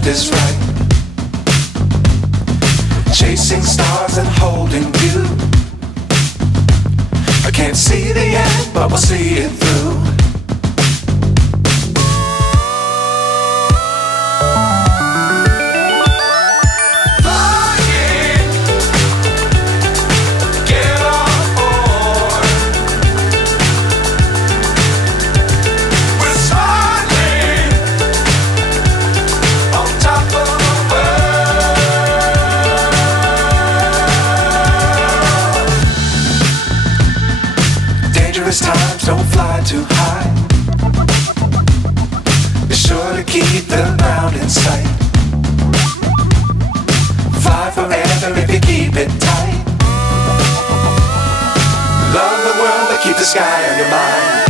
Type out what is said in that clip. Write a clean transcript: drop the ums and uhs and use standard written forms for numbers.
left is right. Chasing stars and holding you. I can't see the end, but we'll see it through. Times don't fly too high. Be sure to keep the ground in sight. Fly forever if you keep it tight. Love the world but keep the sky on your mind.